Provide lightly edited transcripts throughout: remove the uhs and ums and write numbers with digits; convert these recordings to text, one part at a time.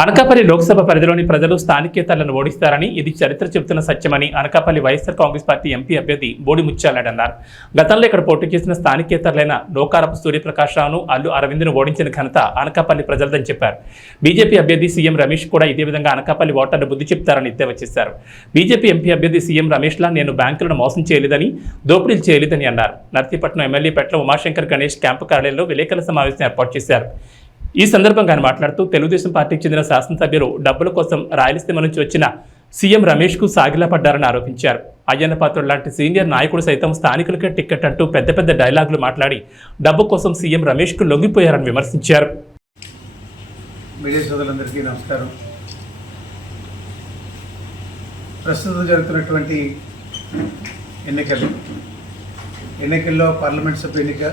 అనకాపల్లి లోక్సభ పరిధిలోని ప్రజలు స్థానికేతరులను ఓడిస్తారని ఇది చరిత్ర చెబుతున్న సత్యమని అనకాపల్లి వైఎస్ఆర్ కాంగ్రెస్ పార్టీ ఎంపీ అభ్యర్థి బోడి ముత్యాలనాయుడు అన్నారు. గతంలో ఇక్కడ పోటీ చేసిన స్థానికేతరులైన లోకారపు సూర్యప్రకాష్ రావును అల్లు అరవింద్ను ఓడించిన ఘనత అనకాపల్లి ప్రజలదని చెప్పారు. బీజేపీ అభ్యర్థి సీఎం రమేష్ కూడా ఇదే విధంగా అనకాపల్లి ఓటర్లు బుద్ధి చెప్తారని ఎద్దేవా చేశారు. బీజేపీ ఎంపీ అభ్యర్థి సీఎం రమేష్లా నేను బ్యాంకులను మోసం చేయలేదని, దోపిడీలు చేయలేదని అన్నారు. నర్సీపట్నం ఎమ్మెల్యే పెట్ల ఉమాశంకర్ గణేష్ క్యాంపు కార్యాలయంలో విలేకరుల సమావేశం ఏర్పాటు చేశారు. ఈ సందర్భంగా ఆయన మాట్లాడుతూ తెలుగుదేశం పార్టీకి చెందిన శాసనసభ్యులు డబ్బుల కోసం రాయలసీమ నుంచి వచ్చిన సీఎం రమేష్కు సాగిలపడ్డారని ఆరోపించారు. అయ్యన్న పాత్రుడు లాంటి సీనియర్ నాయకుడు సైతం స్థానికులకే టిక్కెట్ అంటూ పెద్ద పెద్ద డైలాగులు మాట్లాడి డబ్బు కోసం సీఎం రమేష్కు లొంగిపోయారని విమర్శించారు. మీడియా సోదరులందరికీ నమస్కారం. ప్రస్తుతం జరుగుతున్నటువంటి ఎన్నికల్లో పార్లమెంట్ సభ్య ఎన్నిక,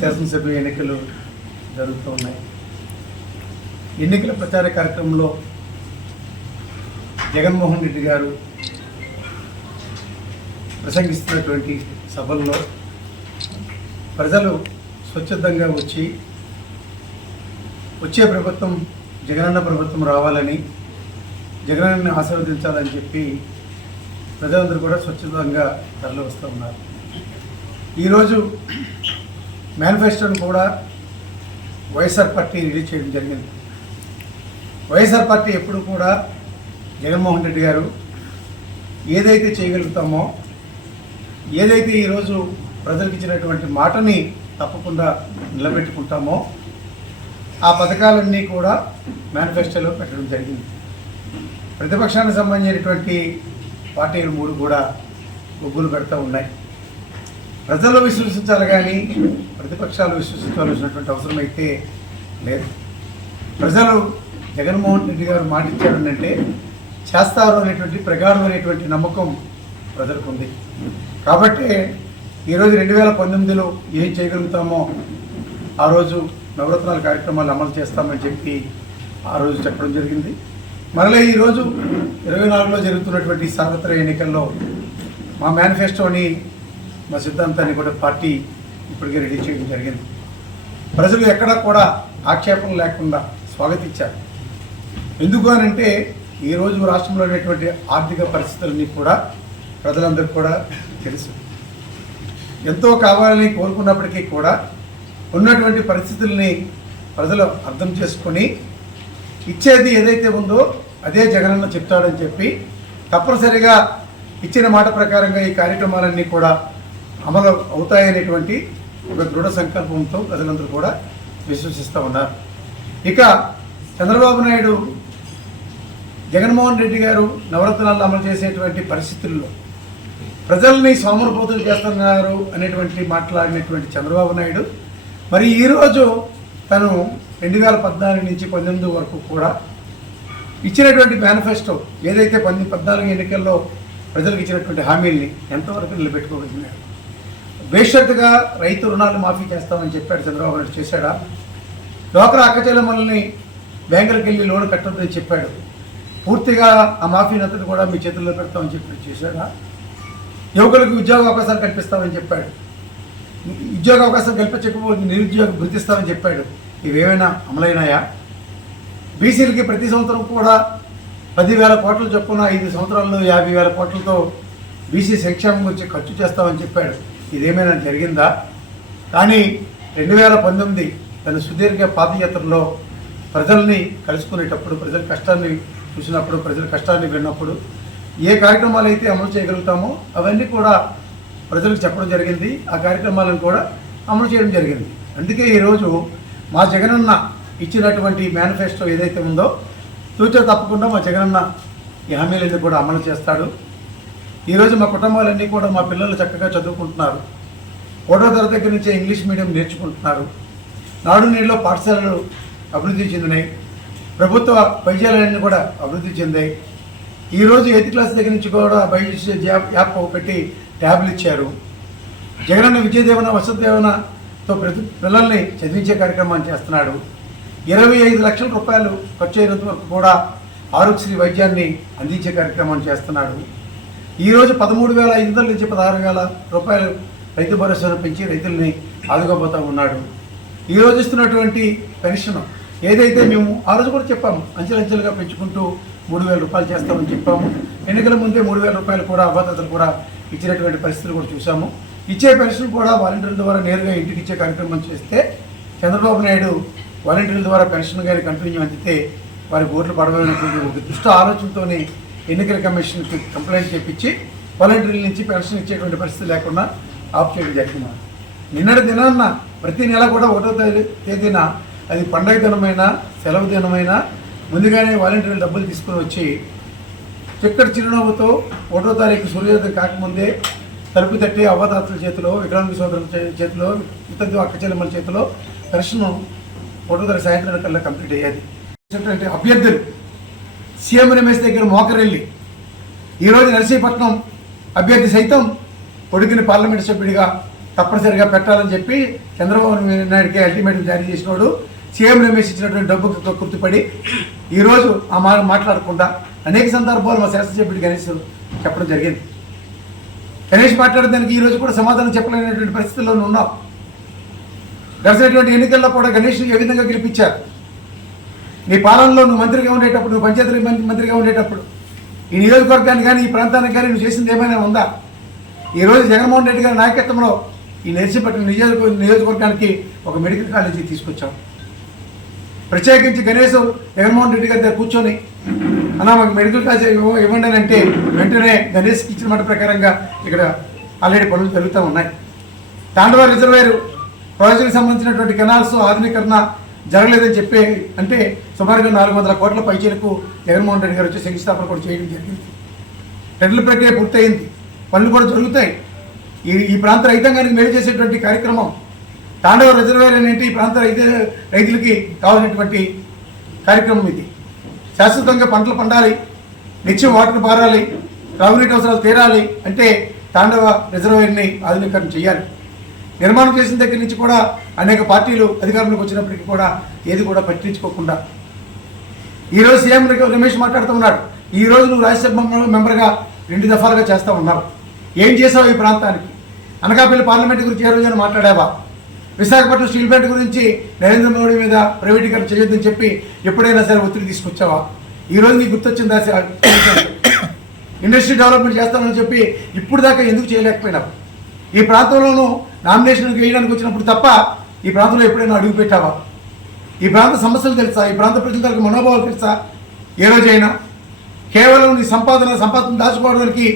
శాసనసభ్య ఎన్నికలు జరుగుతూ ఉన్నాయి. ఎన్నికల ప్రచార కార్యక్రమంలో జగన్మోహన్ రెడ్డి గారు ప్రసంగిస్తున్నటువంటి సభల్లో ప్రజలు స్వచ్ఛందంగా వచ్చే ప్రభుత్వం జగనన్న ప్రభుత్వం రావాలని, జగనన్నని ఆశీర్వదించాలని చెప్పి ప్రజలందరూ కూడా స్వచ్ఛందంగా తరలి వస్తూ ఉన్నారు. ఈరోజు మేనిఫెస్టోను కూడా వైఎస్ఆర్ పార్టీ రిలీజ్ చేయడం జరిగింది. వైఎస్ఆర్ పార్టీ ఎప్పుడు కూడా జగన్మోహన్ రెడ్డి గారు ఏదైతే చేయగలుగుతామో, ఏదైతే ఈరోజు ప్రజలకు ఇచ్చినటువంటి మాటని తప్పకుండా నిలబెట్టుకుంటామో ఆ పథకాలన్నీ కూడా మేనిఫెస్టోలో పెట్టడం జరిగింది. ప్రతిపక్షానికి సంబంధించినటువంటి పార్టీలు 3 కూడా ఒగ్గులు పెడతా ఉన్నాయి. ప్రజలు విశ్వసించాలి కానీ ప్రతిపక్షాలు విశ్వసించాల్సినటువంటి అవసరం అయితే లేదు. ప్రజలు జగన్మోహన్ రెడ్డి గారు మాట ఇచ్చారంటే చేస్తారు అనేటువంటి ప్రగాఢమైనటువంటి నమ్మకం ప్రజలకు ఉంది. కాబట్టి ఈరోజు 2019లో ఏం చేయగలుగుతామో ఆ రోజు నవరత్నాల కార్యక్రమాలు అమలు చేస్తామని చెప్పి ఆ రోజు చెప్పడం జరిగింది. మరలా ఈరోజు 24లో జరుగుతున్నటువంటి సార్వత్రిక ఎన్నికల్లో మా మేనిఫెస్టోని, మా సిద్ధాంతాన్ని కూడా పార్టీ ఇప్పటికే రెడీ చేయడం జరిగింది. ప్రజలు ఎక్కడా కూడా ఆక్షేపణ లేకుండా స్వాగతించారు. ఎందుకు అనంటే ఈరోజు రాష్ట్రంలో ఉన్నటువంటి ఆర్థిక పరిస్థితులన్నీ కూడా ప్రజలందరికీ కూడా తెలుసు. ఎంతో కావాలని కోరుకున్నప్పటికీ కూడా ఉన్నటువంటి పరిస్థితుల్ని ప్రజలు అర్థం చేసుకొని ఇచ్చేది ఏదైతే ఉందో అదే జగనన్న చెప్తాడని చెప్పి తప్పనిసరిగా ఇచ్చిన మాట ప్రకారంగా ఈ కార్యక్రమాలన్నీ కూడా అమలు అవుతాయనేటువంటి ఒక దృఢ సంకల్పంతో ప్రజలందరూ కూడా విశ్వసిస్తూ ఉన్నారు. ఇక చంద్రబాబు నాయుడు జగన్మోహన్ రెడ్డి గారు నవరత్నాలను అమలు చేసేటువంటి పరిస్థితుల్లో ప్రజల్ని సోమరపోతులు చేస్తున్నారు అనేటువంటి మాట్లాడినటువంటి చంద్రబాబు నాయుడు మరి ఈరోజు తను 2014 నుంచి 2019 వరకు కూడా ఇచ్చినటువంటి మేనిఫెస్టో ఏదైతే 2014 ఎన్నికల్లో ప్రజలకు ఇచ్చినటువంటి హామీల్ని ఎంతవరకు నిలబెట్టుకోగలిగినారు? బేషరతుగా రైతు రుణాలు మాఫీ చేస్తామని చెప్పాడు చంద్రబాబు నాయుడు. చేశాడా? డ్వాక్రా అక్కచెల్లెమ్మల్ని బ్యాంకులకు వెళ్ళి లోన్ కట్టొద్దని చెప్పాడు. పూర్తిగా ఆ మాఫీని అంతటి కూడా మీ చేతుల్లో పెడతామని చెప్పి చేశాడా? యువకులకు ఉద్యోగ అవకాశాలు కల్పిస్తామని చెప్పాడు. ఉద్యోగ అవకాశం కల్పించకపోతే నిరుద్యోగం గుర్తిస్తామని చెప్పాడు. ఇవేమైనా అమలైనాయా? బీసీలకి ప్రతి సంవత్సరం కూడా 10,000 కోట్ల చొప్పున 5 సంవత్సరాల్లో 50,000 కోట్లతో బీసీ సంక్షేమం గురించి ఖర్చు చేస్తామని చెప్పాడు. ఇదేమైనా జరిగిందా? కానీ 2019 తన సుదీర్ఘ పాదయాత్రలో ప్రజల్ని కలుసుకునేటప్పుడు, ప్రజల కష్టాన్ని చూసినప్పుడు, ప్రజల కష్టాన్ని విన్నప్పుడు ఏ కార్యక్రమాలు అయితే అమలు చేయగలుగుతామో అవన్నీ కూడా ప్రజలకు చెప్పడం జరిగింది. ఆ కార్యక్రమాలను కూడా అమలు చేయడం జరిగింది. అందుకే ఈరోజు మా జగనన్న ఇచ్చినటువంటి మేనిఫెస్టో ఏదైతే ఉందో తూచా తప్పకుండా మా జగనన్న ఈ హామీలన్నీ కూడా అమలు చేస్తాడు. ఈరోజు మా కుటుంబాలన్నీ కూడా మా పిల్లలు చక్కగా చదువుకుంటున్నారు. 1వ తరగతి దగ్గర నుంచే ఇంగ్లీష్ మీడియం నేర్చుకుంటున్నారు. నాడు నేడులో పాఠశాలలు అభివృద్ధి చెందినాయి. ప్రభుత్వ వైద్యాలయాన్ని కూడా అభివృద్ధి చెందాయి. ఈరోజు 8th క్లాస్ దగ్గర నుంచి కూడా బైజూస్ యాప్ పెట్టి ట్యాబ్లు ఇచ్చారు. జగనన్న విద్యాదీవెన, వసతి దీవెనతో ప్రతి పిల్లల్ని చదివించే కార్యక్రమాన్ని చేస్తున్నాడు. 25 లక్షల రూపాయలు ఖర్చు అయినంత వరకు కూడా ఆరోగ్యశ్రీ వైద్యాన్ని అందించే కార్యక్రమాన్ని చేస్తున్నాడు. ఈరోజు 13,500 నుంచి 16,000 రూపాయలు రైతు భరోసాను పెంచి రైతుల్ని ఆదుకోబోతూ ఉన్నాడు. ఈరోజు ఇస్తున్నటువంటి పెన్షన్ ఏదైతే మేము ఆ రోజు కూడా చెప్పాము, అంచెలంచెలుగా పెంచుకుంటూ 3,000 రూపాయలు చేస్తామని చెప్పాము. ఎన్నికల ముందే 3,000 రూపాయలు కూడా అవ్వాతాతలు కూడా ఇచ్చినటువంటి పరిస్థితులు కూడా చూసాము. ఇచ్చే పెన్షన్ కూడా వాలంటీర్ల ద్వారా నేరుగా ఇంటికి ఇచ్చే కార్యక్రమం చేస్తే చంద్రబాబు నాయుడు వాలంటీర్ల ద్వారా పెన్షన్ కానీ కంటిన్యూ అందితే వారికి ఓట్లు పడవైనటువంటి ఒక దుష్ట ఆలోచనతోనే ఎన్నికల కమిషన్కి కంప్లైంట్ చేపించి వాలంటీర్ల నుంచి పెన్షన్ ఇచ్చేటువంటి పరిస్థితి లేకుండా ఆఫ్ చేయడం జరిగింది. నిన్నటి దినాన్న ప్రతి నెల కూడా 1వ తేదీన అది పండగ దినమైనా సెలవు దినమైనా ముందుగానే వాలంటీర్లు డబ్బులు తీసుకుని వచ్చి చక్కటి చిరునవ్వుతో 1వ తారీఖు సూర్యోదయం కాకముందే తలుపు తట్టి అవ్వదాతల చేతిలో, వికలాంగ సోదరుల చేతిలో, ఇతర అక్క చెల్లెమ్మల చేతిలో పెన్షన్ 1వ తారీఖు సాయంత్రం కల్లా కంప్లీట్ అయ్యేది. అభ్యర్థులు సీఎం రమేష్ దగ్గర మోకరెళ్ళి ఈరోజు నర్సీపట్నం అభ్యర్థి సైతం కొడుకుని పార్లమెంట్ సభ్యుడిగా తప్పనిసరిగా పెట్టాలని చెప్పి చంద్రబాబు నాయుడికి అల్టిమేటం జారీ చేసినోడు సీఎం రమేష్ ఇచ్చినటువంటి డబ్బుకు గుర్తుపడి ఈరోజు ఆ మాట్లాడకుండా అనేక సందర్భాలు మా శాసనసభ్యుడు గణేష్ చెప్పడం జరిగింది. గణేష్ మాట్లాడడానికి ఈరోజు కూడా సమాధానం చెప్పలేనటువంటి పరిస్థితుల్లో ఉన్నాం. గడిచినటువంటి ఎన్నికల్లో కూడా గణేష్ ఏ విధంగా గెలిపించారు? నీ పాలనలో నువ్వు మంత్రిగా ఉండేటప్పుడు, నువ్వు పంచాయతీ మంత్రిగా ఉండేటప్పుడు ఈ నియోజకవర్గానికి కానీ ఈ ప్రాంతానికి కానీ నువ్వు చేసింది ఏమైనా ఉందా? ఈరోజు జగన్మోహన్ రెడ్డి గారి నాయకత్వంలో ఈ నర్సీపట్నం నియోజకవర్గానికి ఒక మెడికల్ కాలేజీ తీసుకొచ్చాం. ప్రత్యేకించి గణేష్ జగన్మోహన్ రెడ్డి గారి దగ్గర కూర్చొని అన్నా మాకు మెడికల్ కాలేజీ ఇవ్వండి అని అంటే వెంటనే గణేష్కి ఇచ్చిన మాట ప్రకారంగా ఇక్కడ ఆల్రెడీ పనులు జరుగుతూ ఉన్నాయి. తాండవ రిజర్వేర్ ప్రాజెక్టుకి సంబంధించినటువంటి కెనాల్స్ ఆధునీకరణ జరగలేదని చెప్పి అంటే సుమారుగా 400 కోట్ల పైచీలకు జగన్మోహన్ రెడ్డి గారు వచ్చి శంకుస్థాపన కూడా చేయడం జరిగింది. టెండర్ల ప్రక్రియ పూర్తయింది, పనులు కూడా జరుగుతాయి. ఈ ప్రాంత రైతాంగానికి మేలు చేసేటువంటి కార్యక్రమం తాండవ రిజర్వేర్ అనేటి ఈ ప్రాంత రైతులకి కావాల్సినటువంటి కార్యక్రమం ఇది. శాశ్వతంగా పంటలు పండాలి, నిత్యం వాటర్ పారాలి, త్రాగునీటి అవసరాలు తీరాలి అంటే తాండవ రిజర్వేర్ని ఆధునీకరణ చేయాలి. నిర్మాణం చేసిన దగ్గర నుంచి కూడా అనేక పార్టీలు అధికారంలోకి వచ్చినప్పటికీ కూడా ఏది కూడా పట్టించుకోకుండా ఈరోజు సీఎం రమేష్ మాట్లాడుతూ ఉన్నాడు. ఈరోజు నువ్వు రాజ్యసభ మెంబర్గా 2 దఫాలుగా చేస్తూ ఉన్నావు. ఏం చేసావు ఈ ప్రాంతానికి? అనకాపల్లి పార్లమెంట్ గురించి ఏ రోజైనా మాట్లాడావా? విశాఖపట్నం స్టీల్ ప్లాంట్ గురించి నరేంద్ర మోడీ మీద ప్రైవేటీకరణ చేయొద్దని చెప్పి ఎప్పుడైనా సరే ఒత్తిడి తీసుకొచ్చావా? ఈరోజు నీకు గుర్తొచ్చిందా? ఇండస్ట్రీ డెవలప్మెంట్ చేస్తానని చెప్పి ఇప్పుడు దాకా ఎందుకు చేయలేకపోయినావు? ఈ ప్రాంతంలోనూ నామినేషన్కి వేయడానికి వచ్చినప్పుడు తప్ప ఈ ప్రాంతంలో ఎప్పుడైనా అడుగు పెట్టావా? ఈ ప్రాంత సమస్యలు తెలుసా? ఈ ప్రాంత ప్రజలకు మనోభావాలు తెలుసా? ఏ రోజైనా కేవలం నీ సంపాదన దాచుకోవడానికి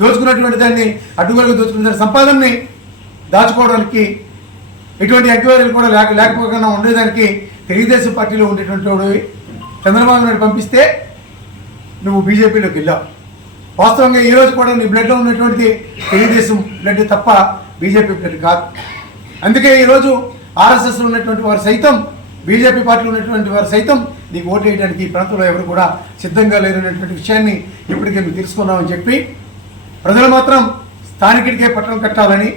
దోచుకున్నటువంటి దాన్ని అడ్డుగోలుగా దోచుకున్న సంపాదనని దాచుకోవడానికి ఎటువంటి ఎంక్వైరీలు కూడా లేకపోకుండా ఉండేదానికి తెలుగుదేశం పార్టీలో ఉండేటువంటి వాడు చంద్రబాబు నాయుడు పంపిస్తే నువ్వు బీజేపీలోకి వెళ్ళావు. వాస్తవంగా ఈరోజు కూడా నీ బ్లడ్లో ఉన్నటువంటిది తెలుగుదేశం బ్లడ్ తప్ప బీజేపీ బ్లడ్ కాదు. అందుకే ఈరోజు ఆర్ఎస్ఎస్లో ఉన్నటువంటి వారు సైతం, బీజేపీ పార్టీలో ఉన్నటువంటి వారు సైతం నీకు ఓటు వేయడానికి ఈ ప్రాంతంలో ఎవరు కూడా సిద్ధంగా లేరనేటువంటి విషయాన్ని ఇప్పటికే నువ్వు తెలుసుకున్నామని చెప్పి ప్రజలు మాత్రం స్థానికుడికే పట్టణం కట్టాలని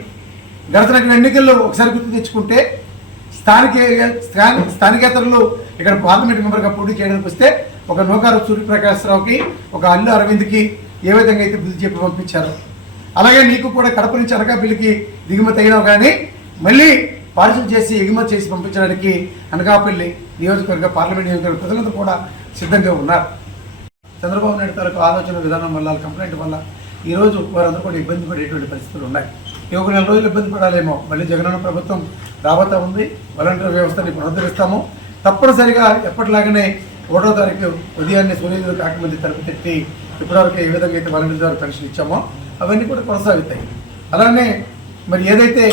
గడిచిన ఎన్నికల్లో ఒకసారి గుర్తు తెచ్చుకుంటే స్థానికేతరులు ఇక్కడ పార్లమెంట్ మెంబర్గా పోటీ చేయడానికి వస్తే ఒక నూకారు సూర్యప్రకాశ్రావుకి, ఒక అల్లు అరవింద్కి ఏ విధంగా అయితే బుద్ధి చెప్పి పంపించారు, అలాగే నీకు కూడా కడప నుంచి అనకాపల్లికి దిగుమతి అయినావు. కానీ మళ్ళీ పార్సల్ చేసి ఎగుమతి చేసి పంపించడానికి అనకాపల్లి నియోజకవర్గ పార్లమెంట్ నియోజకవర్గ ప్రజలంతా కూడా సిద్ధంగా ఉన్నారు. చంద్రబాబు నాయుడు తాలూకు ఆలోచన విధానం వల్ల, కంప్లైంట్ వల్ల ఈరోజు వారందరూ కూడా ఇబ్బంది పడేటువంటి పరిస్థితులు ఉన్నాయి. ఒక 4 రోజులు ఇబ్బంది పడాలేమో, మళ్ళీ జగనన్న ప్రభుత్వం రాబోతా ఉంది. వాలంటీర్ వ్యవస్థని పునరుద్ధరిస్తాము. తప్పనిసరిగా ఎప్పటిలాగానే 1వ తారీఖు ఉదయాన్నే సూర్యోదయం కాకముందు తలుపు తట్టి ఇప్పటివరకు ఏ విధంగా అయితే వాలంటీర్ ద్వారా పెన్షన్ ఇచ్చామో అవన్నీ కూడా కొనసాగుతాయి. అలానే మరి ఏదైతే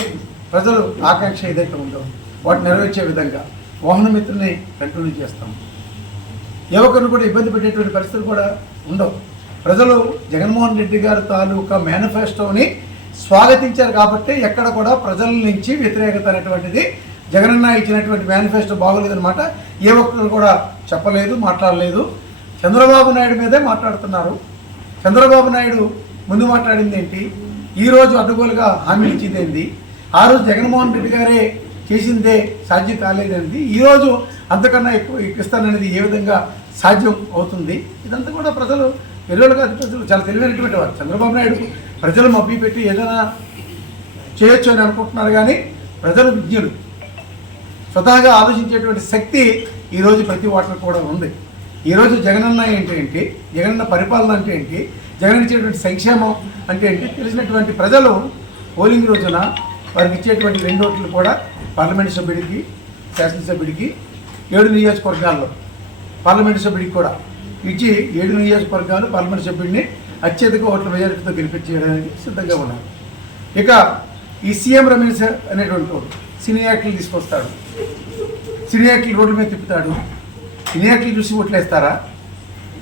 ప్రజలు ఆకాంక్ష ఏదైతే ఉందో వాటిని నెరవేర్చే విధంగా వాహన మిత్రుని కంటిన్యూ చేస్తాము. ఏ ఒక్కరిని కూడా ఇబ్బంది పెట్టేటువంటి పరిస్థితులు కూడా ఉండవు. ప్రజలు జగన్మోహన్ రెడ్డి గారి తాలూకా మేనిఫెస్టోని స్వాగతించారు కాబట్టి ఎక్కడ కూడా ప్రజల నుంచి వ్యతిరేకత అనేటువంటిది జగనన్న ఇచ్చినటువంటి మేనిఫెస్టో బాగోలేదన్నమాట ఏ ఒక్కరు కూడా చెప్పలేదు, మాట్లాడలేదు. చంద్రబాబు నాయుడు మీదే మాట్లాడుతున్నారు. చంద్రబాబు నాయుడు ముందు మాట్లాడింది ఏంటి? ఈరోజు అడ్డుగోలుగా హామీ ఇచ్చింది ఏంటి? ఆ రోజు జగన్మోహన్ రెడ్డి గారే చేసిందే సాధ్యం కాలేదనేది ఈరోజు అంతకన్నా ఎక్కువ ఇస్తాననేది ఏ విధంగా సాధ్యం అవుతుంది? ఇదంతా కూడా ప్రజలు వెలువలుగా ప్రజలు చాలా తెలివైనటువంటి వారు. చంద్రబాబు నాయుడు ప్రజలు మభ్య పెట్టి ఏదైనా చేయొచ్చు అని అనుకుంటున్నారు. కానీ ప్రజలు విజ్ఞులు, స్వతహాగా ఆలోచించేటువంటి శక్తి ఈరోజు ప్రతి ఓటర్ కూడా ఉంది. ఈరోజు జగనన్న ఏంటి, జగనన్న పరిపాలన అంటే ఏంటి, జగన్ ఇచ్చేటువంటి సంక్షేమం అంటే ఏంటి తెలిసినటువంటి ప్రజలు పోలింగ్ రోజున వారికి ఇచ్చేటువంటి 2 ఓట్లు కూడా పార్లమెంటు సభ్యుడికి, శాసనసభ్యుడికి, 7 నియోజకవర్గాల్లో పార్లమెంటు సభ్యుడికి కూడా ఇచ్చి 7 నియోజకవర్గాలు పార్లమెంటు సభ్యుడిని అత్యధిక ఓట్ల మెజారిటీతో గెలిపించేయడానికి సిద్ధంగా ఉన్నారు. ఇక ఈ సీఎం రమేష్ అనేటువంటి వాడు సినీ యాక్టర్లు తీసుకొస్తాడు, సినీ యాక్టర్లు రోడ్ల మీద తిప్పుతాడు, సినీ యాక్టర్లు చూసి ఓట్లేస్తారా?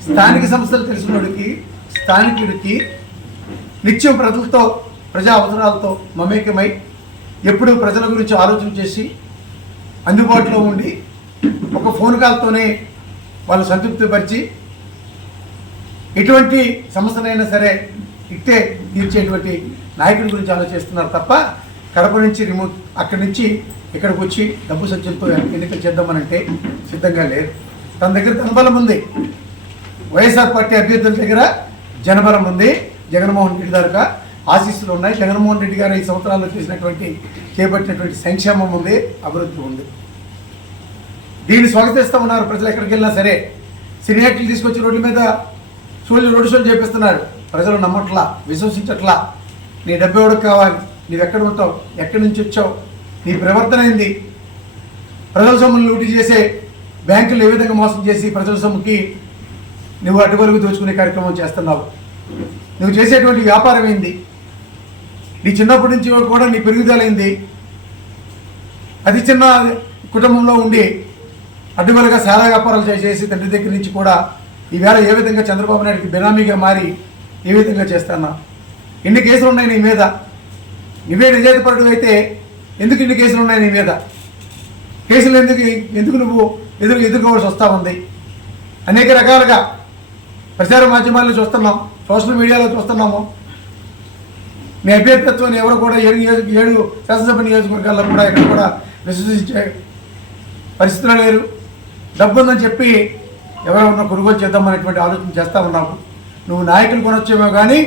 స్థానిక సంస్థలు తెలిసినోడికి, స్థానికుడికి నిత్యం ప్రజలతో, ప్రజా అవసరాలతో మమేకమై ఎప్పుడు ప్రజల గురించి ఆలోచన చేసి అందుబాటులో ఉండి ఒక ఫోన్ కాల్తోనే వాళ్ళు సంతృప్తిపరిచి ఎటువంటి సమస్యలైనా సరే ఇట్టే తీర్చేటువంటి నాయకుడి గురించి ఆలోచిస్తున్నారు తప్ప కడప నుంచి అక్కడి నుంచి ఇక్కడికి వచ్చి డబ్బు సంచులతో ఎన్నికలు చేద్దామనంటే సిద్ధంగా లేరు. తన దగ్గర ధనబలం ఉంది, వైఎస్ఆర్ పార్టీ అభ్యర్థుల దగ్గర జనబలం ఉంది, జగన్మోహన్ రెడ్డి గారు ఆశీస్సులు ఉన్నాయి, జగన్మోహన్ రెడ్డి గారు 5 సంవత్సరాల్లో చేపట్టినటువంటి సంక్షేమం ఉంది, అభివృద్ధి ఉంది. దీన్ని స్వాగతిస్తూ ఉన్నారు ప్రజలు. ఎక్కడికి వెళ్ళినా సరే సినీ యాక్టర్లు తీసుకొచ్చి రోడ్ల మీద రోడ్డు షోలు చేపిస్తున్నారు. ప్రజలు నమ్మట్లా, విశ్వసించట్లా. నీ డబ్బు ఎవరికి కావాలి, నీవు ఎక్కడ ఉంటావు, ఎక్కడి నుంచి వచ్చావు, నీ ప్రవర్తన ఏంది, ప్రజల సొమ్ములు లూటీ చేసే బ్యాంకులు ఏ విధంగా మోసం చేసి ప్రజల సొమ్ముకి నువ్వు అడ్డుగొలుగు దోచుకునే కార్యక్రమం చేస్తున్నావు, నువ్వు చేసేటువంటి వ్యాపారం ఏంది, నీ చిన్నప్పటి నుంచి కూడా నీ పెరుగుదల ఏంది, అతి చిన్న కుటుంబంలో ఉండి అడ్డుగోలుగా చాలా వ్యాపారాలు చేసి తండ్రి దగ్గర నుంచి కూడా ఈవేళ ఏ విధంగా చంద్రబాబు నాయుడికి బెనామీగా మారి ఏ విధంగా చేస్తున్నా? ఎన్ని కేసులు ఉన్నాయి నీ మీద? నువ్వే నిజాయితీపరుడు అయితే ఎందుకు ఇన్ని కేసులు ఉన్నాయి నీ మీద? కేసులు ఎందుకు నువ్వు ఎదుర్కోవాల్సి వస్తా ఉంది? అనేక రకాలుగా ప్రచార మాధ్యమాల్లో చూస్తున్నాం, సోషల్ మీడియాలో చూస్తున్నాము. నీ అభ్యర్థిత్వాన్ని ఎవరు కూడా 7 శాసనసభ నియోజకవర్గాల్లో కూడా ఎక్కడ కూడా విశ్వసించే పరిస్థితులు లేరు. డబ్బు ఉందని చెప్పి ఎవరెవరన్నా కొనుగోలు చేద్దామనేటువంటి ఆలోచన చేస్తూ ఉన్నావు. నువ్వు నాయకులు కొనొచ్చేవో కానీ,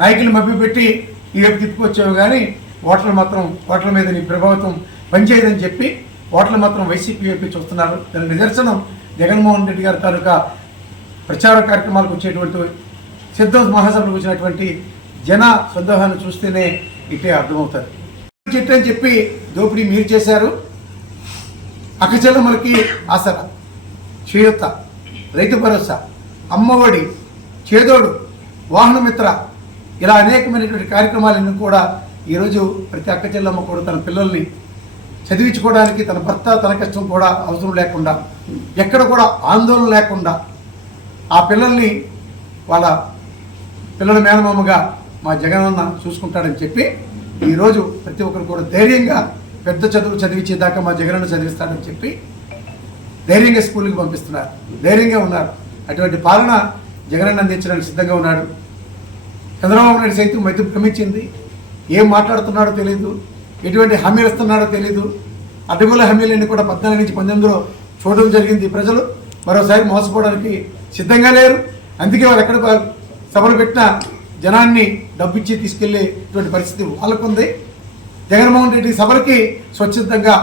నాయకులు మభ్యపెట్టి ఈ వైపు తిప్పుకొచ్చేవో కానీ ఓట్ల మీద నీ ప్రభావితం పనిచేయదని చెప్పి ఓట్లు మాత్రం వైసీపీ వైపు చూస్తున్నారు. దాని నిదర్శనం జగన్మోహన్ రెడ్డి గారి తాలూకా ప్రచార కార్యక్రమాలకు వచ్చేటువంటి సిద్ధం మహాసభలకు వచ్చినటువంటి జన సందోహాన్ని చూస్తేనే ఇట్టే అర్థమవుతుంది. చెట్టు అని చెప్పి దోపిడీ మీరు చేశారు. అక్కచెల్లెమ్మలకి ఆసరా, చేయూత, రైతు భరోసా, అమ్మఒడి, చేదోడు, వాహనమిత్ర, ఇలా అనేకమైనటువంటి కార్యక్రమాలన్నీ కూడా ఈరోజు ప్రతి అక్కచెల్లెమ్మ కూడా తన పిల్లల్ని చదివించుకోవడానికి తన భర్త తన కష్టం కూడా అవసరం లేకుండా, ఎక్కడ కూడా ఆందోళన లేకుండా ఆ పిల్లల్ని వాళ్ళ పిల్లల మేనమామగా మా జగనన్న చూసుకుంటాడని చెప్పి ఈరోజు ప్రతి ఒక్కరు కూడా ధైర్యంగా పెద్ద చదువులు చదివించేదాకా మా జగనన్న చదివిస్తాడని చెప్పి ధైర్యంగా స్కూల్కి పంపిస్తున్నారు, ధైర్యంగా ఉన్నారు. అటువంటి పాలన జగనన్న అందించడానికి సిద్ధంగా ఉన్నాడు. చంద్రబాబు నాయుడు సైతం మైతు భ్రమించింది. ఏం మాట్లాడుతున్నాడో తెలియదు, ఎటువంటి హామీలు ఇస్తున్నాడో తెలియదు. అడ్డగోల హామీలన్నీ కూడా 14 నుంచి 19లో చూడడం జరిగింది. ప్రజలు మరోసారి మోసపోవడానికి సిద్ధంగా లేరు. అందుకే వాళ్ళు ఎక్కడ సభలు పెట్టినా జనాన్ని డబ్బిచ్చి తీసుకెళ్లేటువంటి పరిస్థితి వాళ్ళకుంది. జగన్మోహన్ రెడ్డి సభలకి స్వచ్ఛందంగా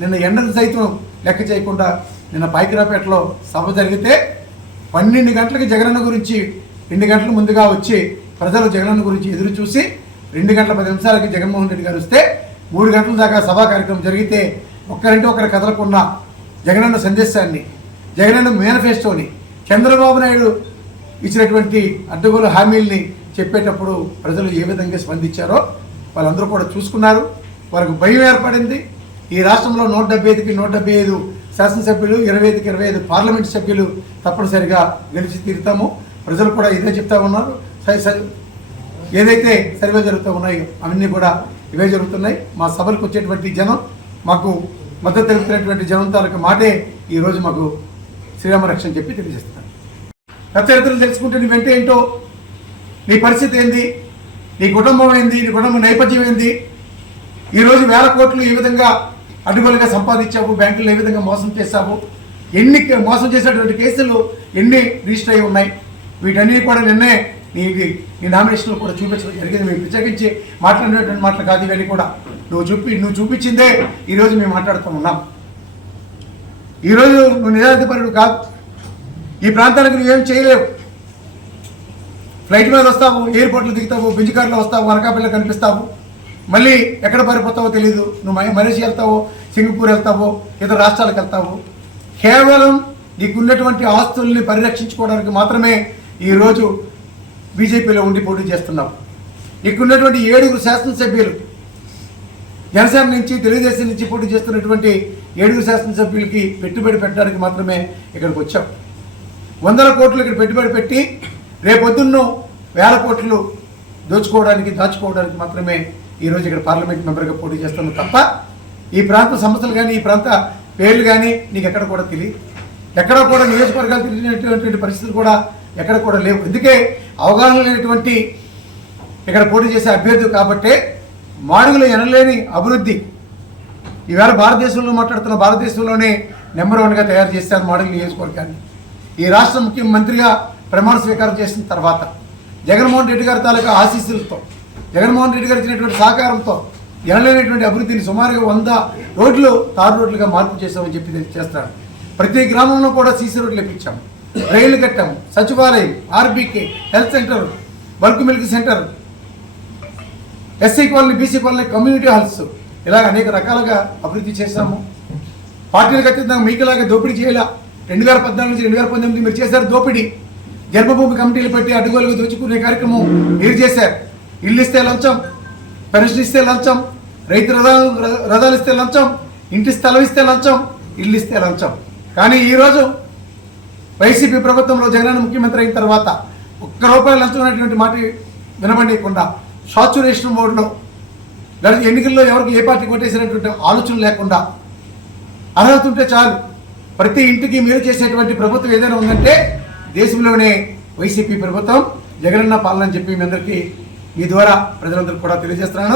నిన్న ఎండలు సైతం లెక్క చేయకుండా నిన్న పాయికిరాపేటలో సభ జరిగితే 12 గంటలకి జగనన్న గురించి 2 గంటల ముందుగా వచ్చి ప్రజలు జగనన్న గురించి ఎదురు చూసి 2 గంటల 10 నిమిషాలకి జగన్మోహన్ రెడ్డి గారు వస్తే 3 గంటల దాకా సభా కార్యక్రమం జరిగితే ఒకరు కదలకున్న జగనన్న సందేశాన్ని, జగనన్న మేనిఫెస్టోని, చంద్రబాబు నాయుడు ఇచ్చినటువంటి అడ్డగోలు హామీల్ని చెప్పేటప్పుడు ప్రజలు ఏ విధంగా స్పందించారో వాళ్ళందరూ కూడా చూసుకున్నారు. వారికి భయం ఏర్పడింది. ఈ రాష్ట్రంలో 175కి 175 శాసనసభ్యులు, 25కి 25 పార్లమెంటు సభ్యులు తప్పనిసరిగా గెలిచి తీరుతాము. ప్రజలు కూడా ఇదే చెప్తా ఉన్నారు. ఏదైతే సర్వే జరుగుతూ ఉన్నాయో అవన్నీ కూడా ఇవే జరుగుతున్నాయి. మా సభలకు వచ్చేటువంటి జనం, మాకు మద్దతు తెలుపుతున్నటువంటి జనం తాలూకు మాటే ఈరోజు మాకు శ్రీరామ రక్షణ చెప్పి తెలియజేస్తున్నారు. గత చరిత్రలు తెలుసుకుంటే నీ వెంట ఏంటో, నీ పరిస్థితి ఏంది, నీ కుటుంబం ఏంది, నీ కుటుంబ నేపథ్యం ఏంది, ఈరోజు 1000 కోట్లు ఏ విధంగా అడ్డుగోలుగా సంపాదించావు, బ్యాంకులు ఏ విధంగా మోసం చేశావు, ఎన్ని మోసం చేసేటువంటి కేసులు ఎన్ని రిజిస్టర్ అయి ఉన్నాయి, వీటన్నీ కూడా నిన్నే నీ నామినేషన్లో కూడా చూపించడం జరిగింది. మేము ప్రత్యేకించి మాట్లాడినటువంటి మాటలు కాదు ఇవన్నీ కూడా. నువ్వు చూపించిందే ఈరోజు మేము మాట్లాడుతూ ఉన్నాం. ఈరోజు నువ్వు నిజాధిపరుడు కాదు, ఈ ప్రాంతానికి నువ్వేం చేయలేవు. ఫ్లైట్ మీద వస్తావు, ఎయిర్పోర్ట్లో దిగుతావు, బింజికార్లో వస్తావు, అనకాపల్లిలో కనిపిస్తావు, మళ్ళీ ఎక్కడ పారిపోతావో తెలియదు. నువ్వు మలేషియా వెళ్తావో, సింగపూర్ వెళ్తావో, ఇతర రాష్ట్రాలకు వెళ్తావు. కేవలం నీకున్నటువంటి ఆస్తుల్ని పరిరక్షించుకోవడానికి మాత్రమే ఈరోజు బీజేపీలో ఉండి పోటీ చేస్తున్నావు. ఇక్కడున్నటువంటి 7 శాసనసభ్యులు, జనసేన నుంచి, తెలుగుదేశం నుంచి పోటీ చేస్తున్నటువంటి 7 శాసనసభ్యులకి పెట్టుబడి పెట్టడానికి మాత్రమే ఇక్కడికి వచ్చాం. 100 కోట్లు ఇక్కడ పెట్టుబడి పెట్టి రేపొద్దున్న 1000 కోట్లు దాచుకోవడానికి మాత్రమే ఈరోజు ఇక్కడ పార్లమెంట్ మెంబర్గా పోటీ చేస్తున్నాం తప్ప ఈ ప్రాంత సమస్యలు కానీ, ఈ ప్రాంత పేర్లు కానీ నీకు ఎక్కడ కూడా తెలియదు. ఎక్కడ కూడా నియోజకవర్గాలు తిరిగినటువంటి పరిస్థితులు కూడా ఎక్కడ కూడా లేవు. అందుకే అవగాహన లేనటువంటి ఇక్కడ పోటీ చేసే అభ్యర్థి కాబట్టే మాడుగులో ఎనలేని అభివృద్ధి ఈవేళ భారతదేశంలోనే నెంబర్ 1గా తయారు చేశారు మాడుగుల నియోజకవర్గాన్ని. ఈ రాష్ట్ర ముఖ్యమంత్రిగా ప్రమాణ స్వీకారం చేసిన తర్వాత జగన్మోహన్ రెడ్డి గారి తాలూకా ఆశీస్సులతో, జగన్మోహన్ రెడ్డి గారు ఇచ్చినటువంటి సహకారంతో ఎనలేనటువంటి అభివృద్ధిని సుమారుగా 100 రోడ్లు తారు రోడ్లుగా మార్పు చేస్తామని చెప్పి చేస్తాడు. ప్రతి గ్రామంలో కూడా సీసీ రోడ్లు ఇప్పించాము, రైళ్లు కట్టాము, సచివాలయం, RBK, health centre, bulk milk centre, SC colony, BC colony, community halls, ఇలా అనేక రకాలుగా అభివృద్ధి చేశాము. పార్టీలకు అత్యంతంగా మీకులాగా దోపిడీ చేయాల. 2014 నుంచి 2019 మీరు చేశారు దోపిడీ. జన్మభూమి కమిటీలు పెట్టి అడ్డుగోలుగా దోచుకునే కార్యక్రమం మీరు చేశారు. ఇల్లు ఇస్తే లంచం, పెన్షన్ ఇస్తే లంచం, రైతు రథాలు ఇస్తే లంచం, ఇంటి స్థలం ఇస్తే లంచం, ఇల్లు ఇస్తే లంచం. కానీ ఈరోజు వైసీపీ ప్రభుత్వంలో జగన్ ముఖ్యమంత్రి అయిన తర్వాత ₹1 లంచం అనేటువంటి మాట వినబడకుండా సాచురేషన్ మోడ్లో ఎన్నికల్లో ఎవరికి ఏ పార్టీ కొట్టేసినటువంటి ఆలోచన లేకుండా అర్హత ఉంటే చాలు ప్రతి ఇంటికి మీరు చేసేటువంటి ప్రభుత్వం ఏదైనా ఉందంటే దేశంలోనే వైసీపీ ప్రభుత్వం, జగనన్న పాలన అని చెప్పి మీ అందరికీ మీ ద్వారా ప్రజలందరికీ కూడా తెలియజేస్తున్నాను.